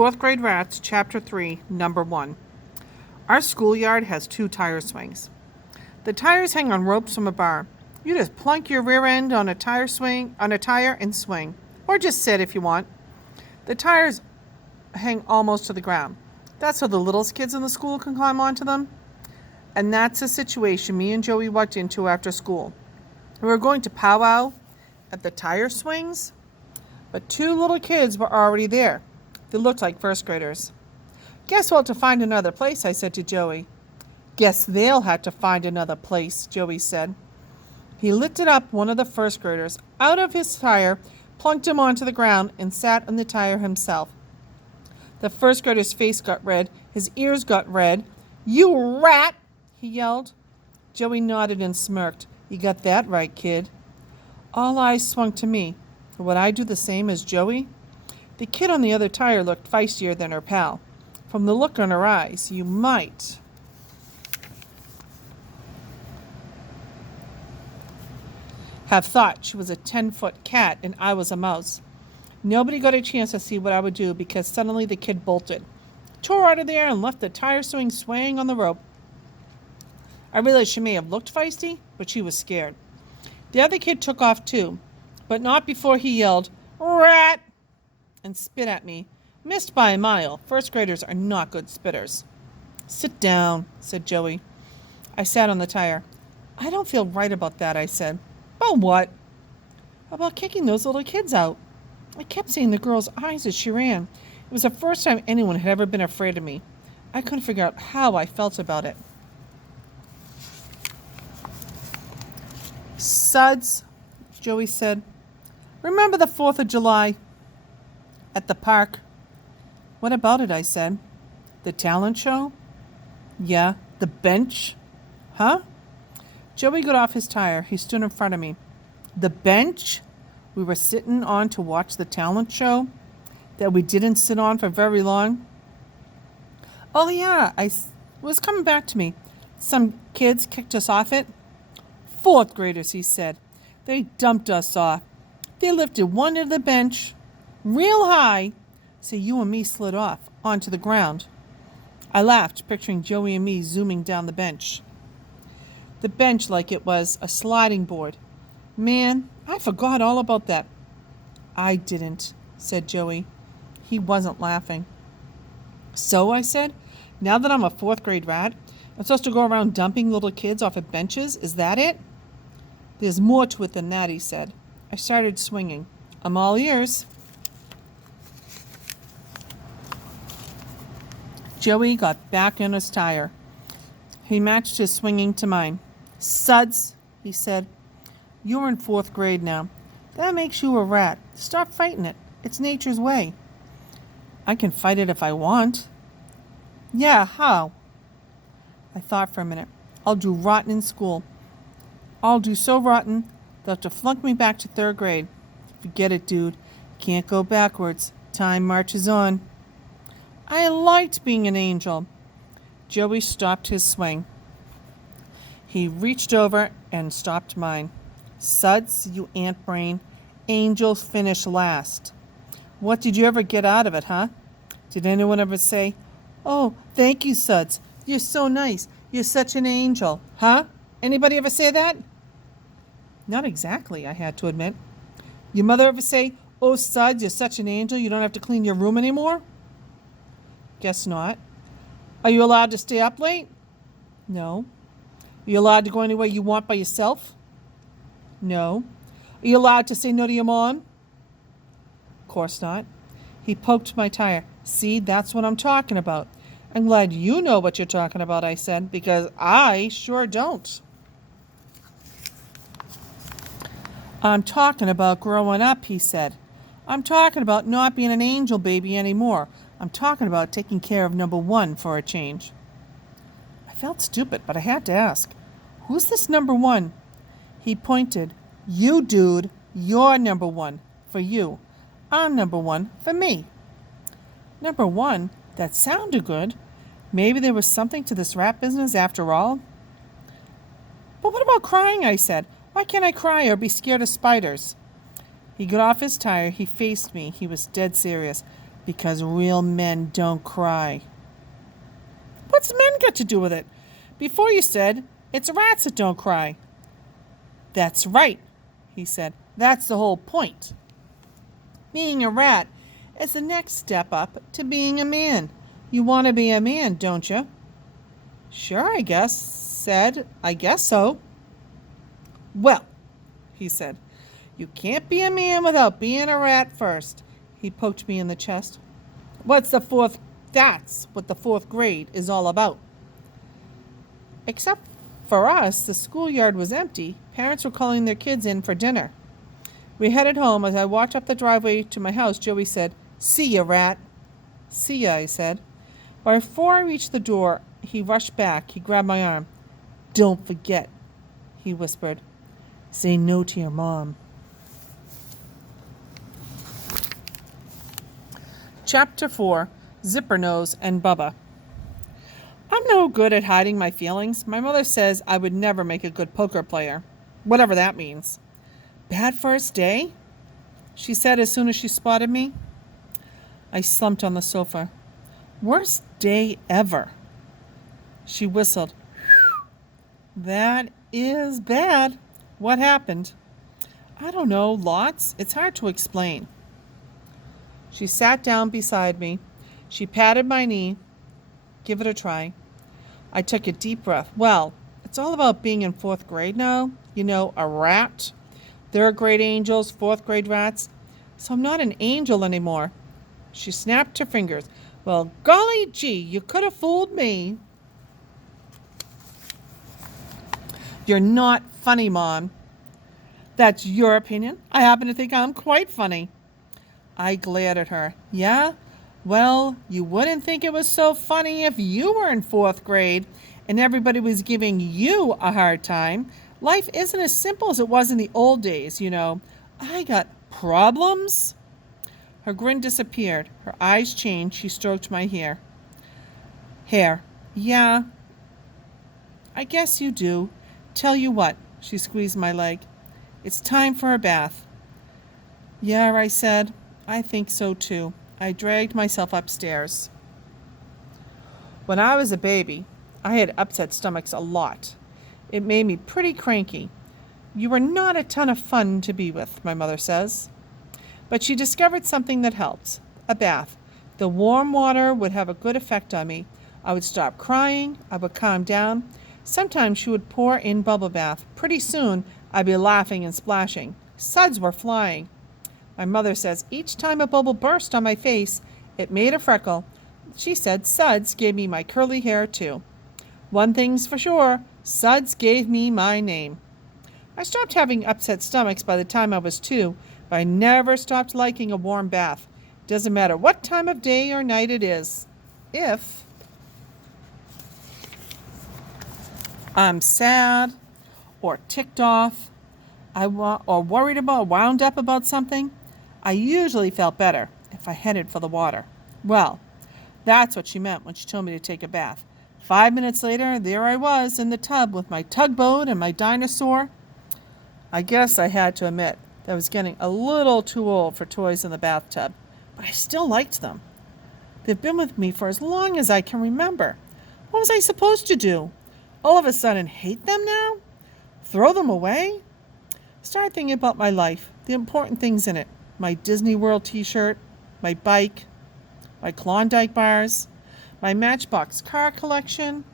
Fourth Grade Rats, Chapter 3, Number 1. Our schoolyard has 2 tire swings. The tires hang on ropes from a bar. You just plunk your rear end on a tire and swing. Or just sit if you want. The tires hang almost to the ground. That's so the littlest kids in the school can climb onto them. And that's the situation me and Joey walked into after school. We were going to powwow at the tire swings, but 2 little kids were already there. They looked like first graders. Guess we'll have to find another place, I said to Joey. Guess they'll have to find another place, Joey said. He lifted up one of the first graders out of his tire, plunked him onto the ground, and sat on the tire himself. The first grader's face got red. His ears got red. "You rat!" he yelled. Joey nodded and smirked. "You got that right, kid." All eyes swung to me. Would I do the same as Joey? The kid on the other tire looked feistier than her pal. From the look in her eyes, you might have thought she was a 10-foot cat and I was a mouse. Nobody got a chance to see what I would do because suddenly the kid bolted, tore out of there, and left the tire swing swaying on the rope. I realized she may have looked feisty, but she was scared. The other kid took off too, but not before he yelled, "Rat!" and spit at me. Missed by a mile. First graders are not good spitters. "Sit down," said Joey. I sat on the tire. "I don't feel right about that," I said. "About what?" "About kicking those little kids out." I kept seeing the girl's eyes as she ran. It was the first time anyone had ever been afraid of me. I couldn't figure out how I felt about it. "Suds," Joey said. "Remember the 4th of July at the park?" "What about it?" I said. "The talent show?" "Yeah, the bench." "Huh?" Joey got off his tire. He stood in front of me. "The bench we were sitting on to watch the talent show that we didn't sit on for very long?" "Oh, yeah," it was coming back to me. "Some kids kicked us off it." "4th graders," he said. "They dumped us off. They lifted one to the bench real high, so you and me slid off onto the ground." I laughed, picturing Joey and me zooming down the bench. The bench like it was a sliding board. Man, I forgot all about that. "I didn't," said Joey. He wasn't laughing. "So," I said, "now that I'm a 4th grade rat, I'm supposed to go around dumping little kids off of benches? Is that it?" "There's more to it than that," he said. I started swinging. "I'm all ears." Joey got back in his tire. He matched his swinging to mine. "Suds," he said. "You're in 4th grade now. That makes you a rat. Stop fighting it. It's nature's way." "I can fight it if I want." "Yeah, how?" I thought for a minute. "I'll do rotten in school. I'll do so rotten, they'll have to flunk me back to 3rd grade. Forget it, dude. Can't go backwards. Time marches on." I liked being an angel. Joey stopped his swing. He reached over and stopped mine. "Suds, you ant brain. Angels finish last. What did you ever get out of it, huh? Did anyone ever say, 'Oh, thank you, Suds. You're so nice. You're such an angel'? Huh? Anybody ever say that?" "Not exactly," I had to admit. "Your mother ever say, 'Oh, Suds, you're such an angel, you don't have to clean your room anymore'?" "Guess not." "Are you allowed to stay up late?" "No." "Are you allowed to go anywhere you want by yourself?" "No." "Are you allowed to say no to your mom?" "Of course not." He poked my tire. "See, that's what I'm talking about." "I'm glad you know what you're talking about," I said, "because I sure don't." "I'm talking about growing up," he said. "I'm talking about not being an angel baby anymore. I'm talking about taking care of number 1 for a change." I felt stupid, but I had to ask, "Who's this number 1? He pointed. "You, dude. You're number 1 for you. I'm number 1 for me." Number 1? That sounded good. Maybe there was something to this rat business after all. "But what about crying?" I said. "Why can't I cry or be scared of spiders?" He got off his tire. He faced me. He was dead serious. Because real men don't cry. What's men got to do with it? Before you said it's rats that don't cry. That's right, he said. That's the whole point. Being a rat is the next step up to being a man. You want to be a man, don't you? Sure, I guess so. Well, he said, you can't be a man without being a rat first. He poked me in the chest. That's what the fourth grade is all about. Except for us, the schoolyard was empty. Parents were calling their kids in for dinner. We headed home. As I walked up the driveway to my house, Joey said, "See ya, rat." "See ya," I said. But before I reached the door, he rushed back. He grabbed my arm. "Don't forget," he whispered. "Say no to your mom." Chapter 4, Zipper Nose and Bubba. I'm no good at hiding my feelings. My mother says I would never make a good poker player, whatever that means. Bad first day? She said as soon as she spotted me. I slumped on the sofa. Worst day ever. She whistled. That is bad. What happened? I don't know, lots. It's hard to explain. She sat down beside me. She patted my knee. Give it a try. I took a deep breath. Well, it's all about being in fourth grade now. You know, a rat. Third grade angels, fourth grade rats. So I'm not an angel anymore. She snapped her fingers. Well, golly gee, you could have fooled me. You're not funny, Mom. That's your opinion. I happen to think I'm quite funny. I glared at her. Yeah? Well, you wouldn't think it was so funny if you were in fourth grade and everybody was giving you a hard time. Life isn't as simple as it was in the old days, you know. I got problems. Her grin disappeared. Her eyes changed. She stroked my hair. Yeah, I guess you do. Tell you what. She squeezed my leg. It's time for a bath. Yeah, I said. I think so too. I dragged myself upstairs. When I was a baby, I had upset stomachs a lot. It made me pretty cranky. You were not a ton of fun to be with, my mother says. But she discovered something that helped. A bath. The warm water would have a good effect on me. I would stop crying. I would calm down. Sometimes she would pour in bubble bath. Pretty soon, I'd be laughing and splashing. Suds were flying. My mother says each time a bubble burst on my face, it made a freckle. She said suds gave me my curly hair too. One thing's for sure, suds gave me my name. I stopped having upset stomachs by the time I was 2, but I never stopped liking a warm bath. Doesn't matter what time of day or night it is. If I'm sad or ticked off or wound up about something, I usually felt better if I headed for the water. Well, that's what she meant when she told me to take a bath. 5 minutes later, there I was in the tub with my tugboat and my dinosaur. I guess I had to admit that I was getting a little too old for toys in the bathtub, but I still liked them. They've been with me for as long as I can remember. What was I supposed to do? All of a sudden hate them now? Throw them away? Started thinking about my life, the important things in it. My Disney World t-shirt, my bike, my Klondike bars, my Matchbox car collection,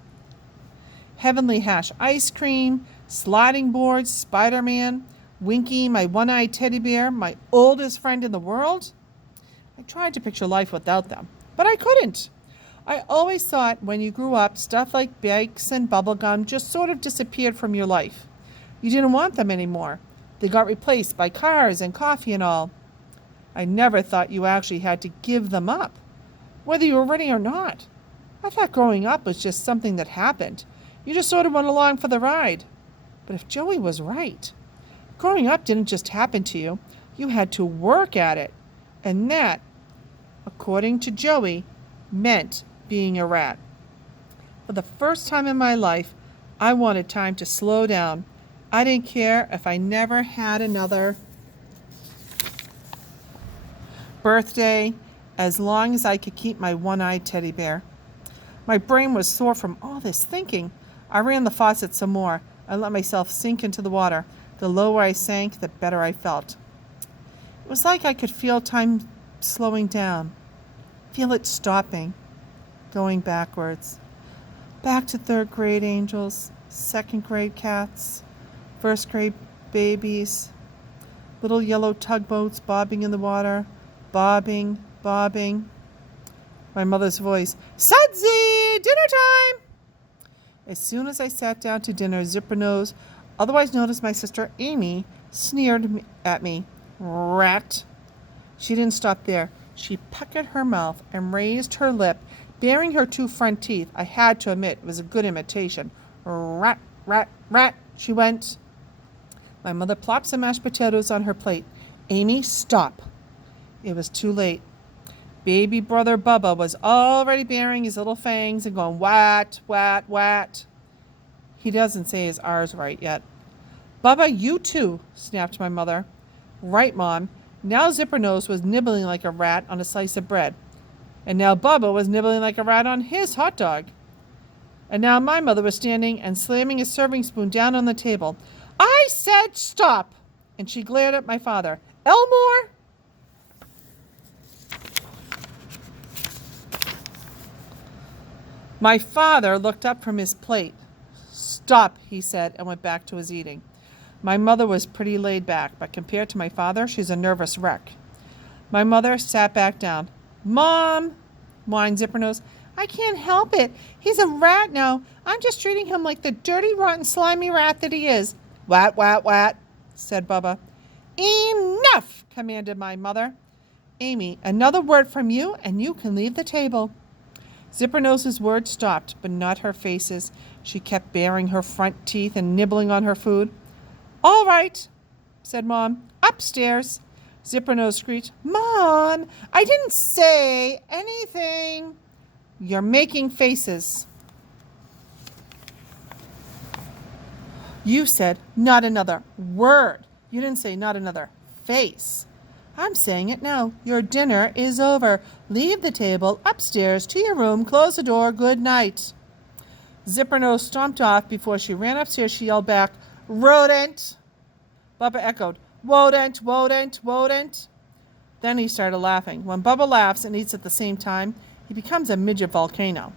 Heavenly Hash ice cream, sliding boards, Spider-Man, Winky, my one-eyed teddy bear, my oldest friend in the world. I tried to picture life without them, but I couldn't. I always thought when you grew up, stuff like bikes and bubblegum just sort of disappeared from your life. You didn't want them anymore. They got replaced by cars and coffee and all. I never thought you actually had to give them up, whether you were ready or not. I thought growing up was just something that happened. You just sort of went along for the ride. But if Joey was right, growing up didn't just happen to you. You had to work at it. And that, according to Joey, meant being a rat. For the first time in my life, I wanted time to slow down. I didn't care if I never had another birthday, as long as I could keep my one-eyed teddy bear. My brain was sore from all this thinking. I ran the faucet some more. I let myself sink into the water. The lower I sank, the better I felt. It was like I could feel time slowing down, feel it stopping, going backwards. Back to third grade angels, second grade cats, first grade babies, little yellow tugboats bobbing in the water, bobbing, bobbing. My mother's voice, Sudsy, dinner time! As soon as I sat down to dinner, Zippernose, otherwise known as my sister Amy, sneered at me. Rat. She didn't stop there. She puckered her mouth and raised her lip, baring her two front teeth. I had to admit it was a good imitation. Rat, rat, rat, she went. My mother plopped some mashed potatoes on her plate. Amy, stop. It was too late. Baby brother Bubba was already baring his little fangs and going wat, wat, wat. He doesn't say his R's right yet. Bubba, you too, snapped my mother. Right, Mom. Now Zippernose was nibbling like a rat on a slice of bread. And now Bubba was nibbling like a rat on his hot dog. And now my mother was standing and slamming a serving spoon down on the table. I said stop! And she glared at my father. Elmore! My father looked up from his plate. Stop, he said, and went back to his eating. My mother was pretty laid back, but compared to my father, she's a nervous wreck. My mother sat back down. Mom, whined Zippernose, I can't help it. He's a rat now. I'm just treating him like the dirty, rotten, slimy rat that he is. Wat, wat, wat, said Bubba. Enough, commanded my mother. Amy, another word from you, and you can leave the table. Zippernose's words stopped, but not her faces. She kept baring her front teeth and nibbling on her food. All right, said Mom. Upstairs. Zippernose screeched, Mom, I didn't say anything. You're making faces. You said not another word. You didn't say not another face. I'm saying it now. Your dinner is over. Leave the table upstairs to your room. Close the door. Good night. Zippernose stomped off. Before she ran upstairs, she yelled back, Rodent! Bubba echoed, Wodent, wodent, wodent. Then he started laughing. When Bubba laughs and eats at the same time, he becomes a midget volcano.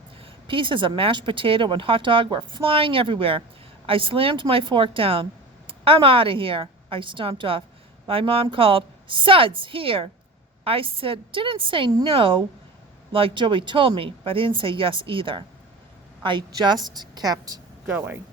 Pieces of mashed potato and hot dog were flying everywhere. I slammed my fork down. I'm out of here. I stomped off. My mom called, Suds, here. I didn't say no, like Joey told me, but I didn't say yes either. I just kept going.